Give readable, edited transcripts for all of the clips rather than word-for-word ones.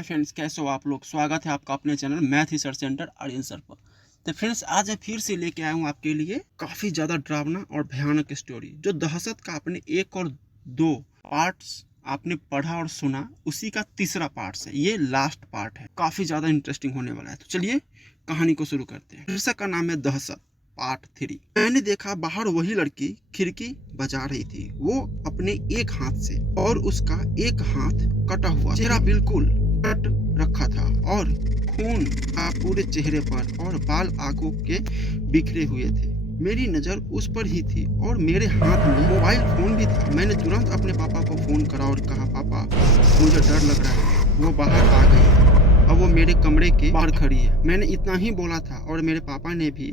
Hi friends, कैसे हो आप लोग। स्वागत है आपका अपने channel math research centre Aryan sir पर। तो फ्रेंड्स, आज मैं फिर से लेके आया हूँ आपके लिए काफ़ी ज़्यादा डरावना और भयानक स्टोरी, जो दहशत का आपने 1 और 2 पार्ट्स आपने पढ़ा और सुना, उसी का तीसरा पार्ट है। ये लास्ट पार्ट है, काफ़ी ज़्यादा इंटरेस्टिंग होने वाला है। तो चलिए कहानी को शुरू करते हैं। शीर्षक का नाम है दहशत पार्ट 3। मैंने देखा बाहर वही लड़की खिड़की बजा रही थी, वो अपने एक हाथ से, और उसका एक हाथ कटा हुआ, चेहरा बिल्कुल कट रखा था और खून पूरे चेहरे पर और बाल आंखों के बिखरे हुए थे। मेरी नजर उस पर ही थी और मेरे हाथ में मोबाइल फोन भी था। मैंने तुरंत अपने पापा को फोन करा और कहा, पापा मुझे डर लग रहा है, वो बाहर आ गई, अब वो मेरे कमरे के बाहर खड़ी है। मैंने इतना ही बोला था और मेरे पापा ने भी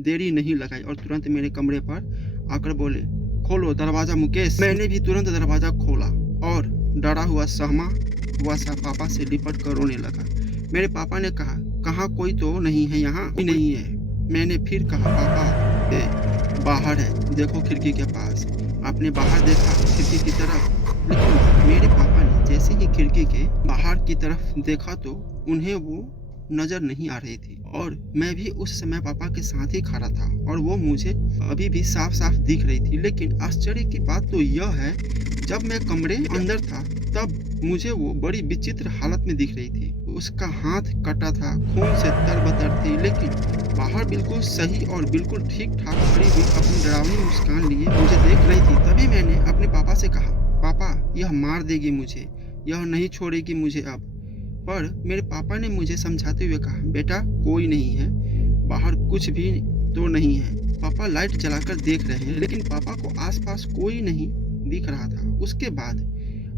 देरी नहीं लगाई और तुरंत मेरे कमरे पर आकर बोले, खोलो दरवाजा मुकेश। मैंने भी तुरंत दरवाजा खोला और डरा हुआ सहमा हुआ सा पापा से लिपट कर रोने लगा। मेरे पापा ने कहा, कहाँ कोई तो नहीं है, यहाँ भी नहीं है। मैंने फिर कहा, पापा बाहर है, देखो खिड़की के पास। आपने बाहर देखा खिड़की की तरफ, लेकिन मेरे पापा ने जैसे ही खिड़की के बाहर की तरफ देखा तो उन्हें वो नजर नहीं आ रही थी, और मैं भी उस समय पापा के साथ ही खड़ा था और वो मुझे अभी भी साफ साफ दिख रही थी। लेकिन आश्चर्य की बात तो यह है, जब मैं कमरे अंदर था तब मुझे वो बड़ी विचित्र हालत में दिख रही थी। उसका हाथ कटा था, खून से तरबतर थी, लेकिन बाहर बिल्कुल सही और बिल्कुल ठीक ठाक खड़ी हुई अपनी डरावनी मुस्कान लिए मुझे देख रही थी। तभी मैंने अपने पापा से कहा, पापा यह मार देगी मुझे, यह नहीं छोड़ेगी मुझे अब। पर मेरे पापा ने मुझे समझाते हुए कहा, बेटा कोई नहीं है, बाहर कुछ भी तो नहीं है। पापा लाइट जलाकर देख रहे हैं, लेकिन पापा को आसपास कोई नहीं दिख रहा था। उसके बाद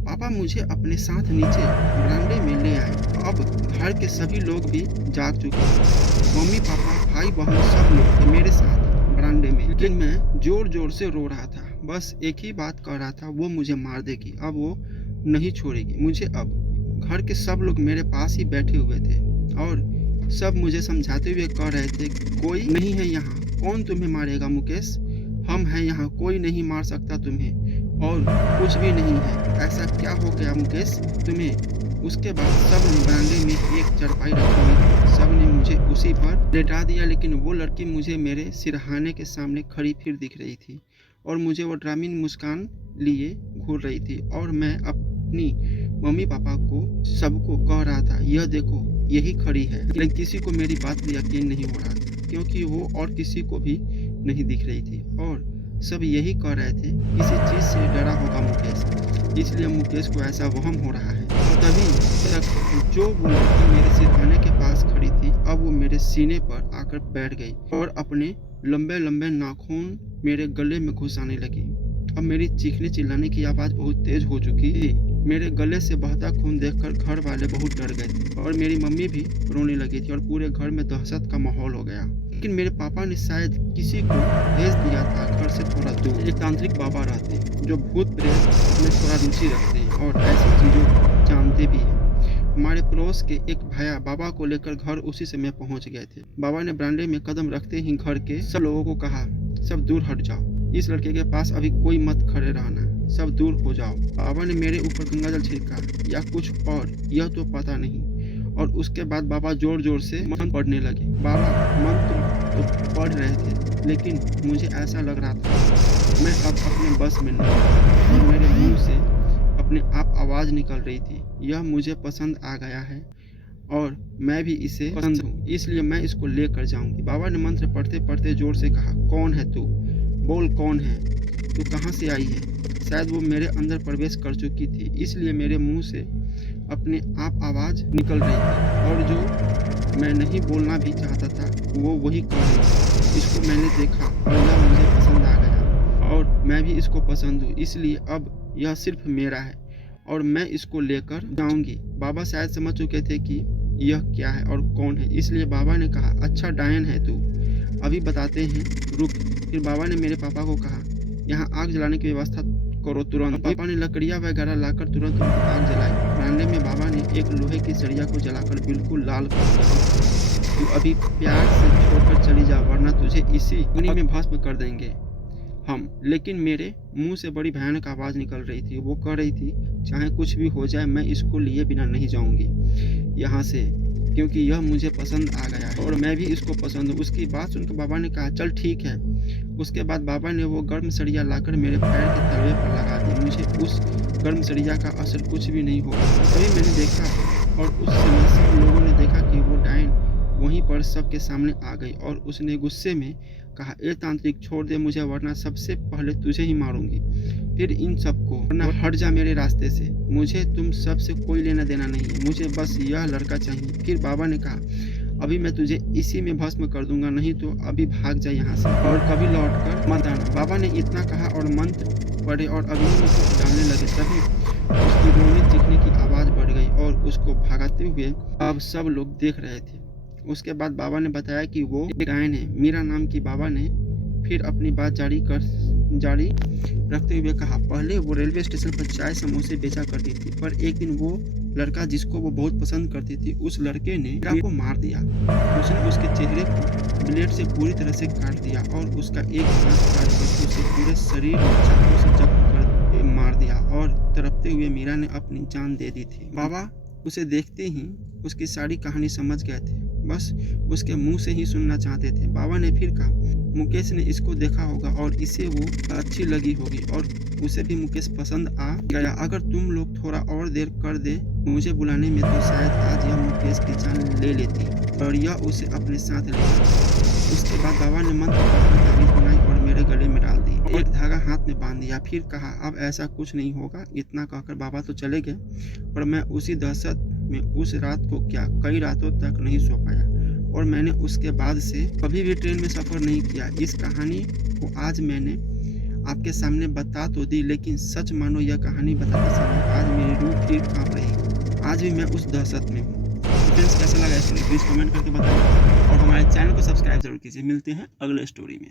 पापा मुझे अपने साथ नीचे बरामदे में ले आए। अब घर के सभी लोग भी जाग चुके थे, मम्मी पापा भाई बहन सब लोग थे मेरे साथ बरामदे में। लेकिन मैं जोर जोर से रो रहा था, बस एक ही बात कह रहा था, वो मुझे मार देगी, अब वो नहीं छोड़ेगी मुझे अब। घर के सब लोग मेरे पास ही बैठे हुए थे और सब मुझे समझाते हुए कह रहे थे, कोई नहीं है यहाँ, कौन तुम्हें मारेगा मुकेश, हम हैं यहाँ, कोई नहीं मार सकता तुम्हें, और कुछ भी नहीं है, ऐसा क्या हो गया मुकेश तुम्हें। उसके बाद सब ने बरामदे में एक चारपाई रखी हुई थी, सब ने मुझे उसी पर लेटा दिया। लेकिन वो लड़की मुझे मेरे सिरहाने के सामने खड़ी फिर दिख रही थी और मुझे वो डरावनी मुस्कान लिए घूर रही थी, और मैं अपनी मम्मी पापा को सबको कह रहा था, यह देखो यही खड़ी है। लेकिन किसी को मेरी बात पर यकीन नहीं हो रहा था, क्योंकि वो और किसी को भी नहीं दिख रही थी, और सब यही कह रहे थे, किसी चीज से डरा होगा मुकेश, इसलिए मुकेश को ऐसा वहम हो रहा है। तभी तक जो वो लड़की मेरे सिरहाने के पास खड़ी थी, अब वो मेरे सीने पर आकर बैठ गई और अपने लंबे लंबे नाखून मेरे गले में घुसाने लगी। अब मेरी चीखने चिल्लाने की आवाज बहुत तेज हो चुकी थी। मेरे गले से बहता खून देखकर घर वाले बहुत डर गए थे और मेरी मम्मी भी रोने लगी थी और पूरे घर में दहशत का माहौल हो गया। लेकिन मेरे पापा ने शायद किसी को भेज दिया था घर से थोड़ा दूर। एक तांत्रिक बाबा रहते जो भूत प्रेत में थोड़ा रुचि रखते हैं और ऐसी चीजों को जानते भी हैं। हमारे पड़ोस के एक भैया बाबा को लेकर घर उसी समय पहुंच गए थे। बाबा ने बरामदे में कदम रखते ही घर के सब लोगों को कहा, सब दूर हट जाओ, इस लड़के के पास अभी कोई मत खड़े रहना, सब दूर हो जाओ। बाबा ने मेरे ऊपर गंगाजल छिड़का या कुछ और, यह तो पता नहीं, और उसके बाद बाबा जोर जोर से मंत्र पढ़ने लगे। बाबा मंत्र तो पढ़ रहे थे, लेकिन मुझे ऐसा लग रहा था मैं अब अपने बस में नहीं, और मेरे मुंह से अपने आप आवाज निकल रही थी, यह मुझे पसंद आ गया है और मैं भी इसे पसंद हूँ, इसलिए मैं इसको लेकर जाऊंगी। बाबा ने मंत्र पढ़ते पढ़ते जोर से कहा, कौन है तू, बोल कौन है तू, कहाँ से आई है। शायद वो मेरे अंदर प्रवेश कर चुकी थी, इसलिए मेरे मुंह से अपने आप आवाज निकल रही थी, और जो मैं नहीं बोलना भी चाहता था वो वही कह रही थी। इसको मैंने देखा और यह मुझे पसंद आ गया और मैं भी इसको पसंद हूँ, इसलिए अब यह सिर्फ मेरा है और मैं इसको लेकर जाऊंगी। बाबा शायद समझ चुके थे कि यह क्या है और कौन है, इसलिए बाबा ने कहा, अच्छा डायन है तू, अभी बताते हैं, रुक। फिर बाबा ने मेरे पापा को कहा, यहाँ आग जलाने की व्यवस्था करो तुरंत। पापा ने लकड़ियाँ वगैरह लाकर तुरंत आग जलाई। बरामदे में बाबा ने एक लोहे की सरिया को जलाकर बिल्कुल लाल कर दिया। तू अभी प्यार से छोड़कर चली जा, वरना तुझे इसी अग्नि में भस्म कर देंगे। हम, लेकिन मेरे मुंह से बड़ी भयानक आवाज़ निकल रही थी। वो कह रही थी, चाहे कुछ भी हो जाए मैं इसको लिए बिना नहीं जाऊंगी यहाँ से, क्योंकि यह मुझे पसंद आ गया है और मैं भी इसको पसंद हूँ। उसकी बात सुनकर बाबा ने कहा, चल ठीक है। उसके बाद बाबा ने वो गर्म सरिया लाकर मेरे पैर के तलवे पर लगा दी। मुझे उस गर्म सरिया का असर कुछ भी नहीं हुआ। तभी मैंने देखा और उस समय सब लोगों ने देखा कि वो डायन वहीं पर सबके सामने आ गई और उसने गुस्से में कहा, ए तांत्रिक, छोड़ दे मुझे, वरना सबसे पहले तुझे ही मारूंगी, फिर इन सबको, वरना हट जा मेरे रास्ते से। मुझे तुम सब से कोई लेना देना नहीं है, मुझे बस यह लड़का चाहिए। फिर बाबा ने कहा, अभी मैं तुझे इसी में भस्म कर दूंगा, नहीं तो अभी भाग जा यहाँ से और कभी लौट कर मत आना। बाबा ने इतना कहा और मंत्र पढ़े और अग्नि में कुछ डालने लगे। तभी उसकी रोने चीखने की आवाज़ बढ़ गई और उसको भगाते हुए अब सब लोग देख रहे थे। उसके बाद बाबा ने बताया कि वो डायन है, मीरा नाम की। बाबा ने फिर अपनी बात जारी रखते हुए कहा, पहले वो रेलवे स्टेशन पर चाय समोसे बेचा करती थी, पर एक दिन वो लड़का जिसको वो बहुत पसंद करती थी, उस लड़के ने मीरा को मार दिया। उसने उसके चेहरे को ब्लेड से पूरी तरह से काट दिया और उसका एक सांस काट कर उसे पूरे शरीर में चाकू से जख्म कर मार दिया और तड़पते हुए मीरा ने अपनी जान दे दी थी। बाबा उसे देखते ही उसकी सारी कहानी समझ गए थे, बस उसके मुंह से ही सुनना चाहते थे। बाबा ने फिर कहा, मुकेश ने इसको देखा होगा और इसे वो अच्छी लगी होगी और उसे भी मुकेश पसंद आ गया। अगर तुम लोग थोड़ा और देर कर दे मुझे बुलाने में, तो शायद आज यह मुकेश की जान ले लेती और यह उसे अपने साथ ले जाती। उसके बाद बाबा ने मंत्र पढ़कर ताबीज बनाई और मेरे गले में डाल दी, एक धागा हाथ में बांध दिया। फिर कहा, अब ऐसा कुछ नहीं होगा। इतना कहकर बाबा तो चले गए, पर मैं उसी दहशत में उस रात को क्या कई रातों तक नहीं सो पाया और मैंने उसके बाद से कभी भी ट्रेन में सफ़र नहीं किया। इस कहानी को आज मैंने आपके सामने बता तो दी, लेकिन सच मानो यह कहानी बताते समय आज मेरी रूह फिर कांप रही। आज भी मैं उस दहशत में हूँ। फ्रेंड्स, कैसा लगा स्टोरी प्लीज़ कमेंट करके बताइए और हमारे चैनल को सब्सक्राइब जरूर कीजिए। मिलते हैं अगले स्टोरी में।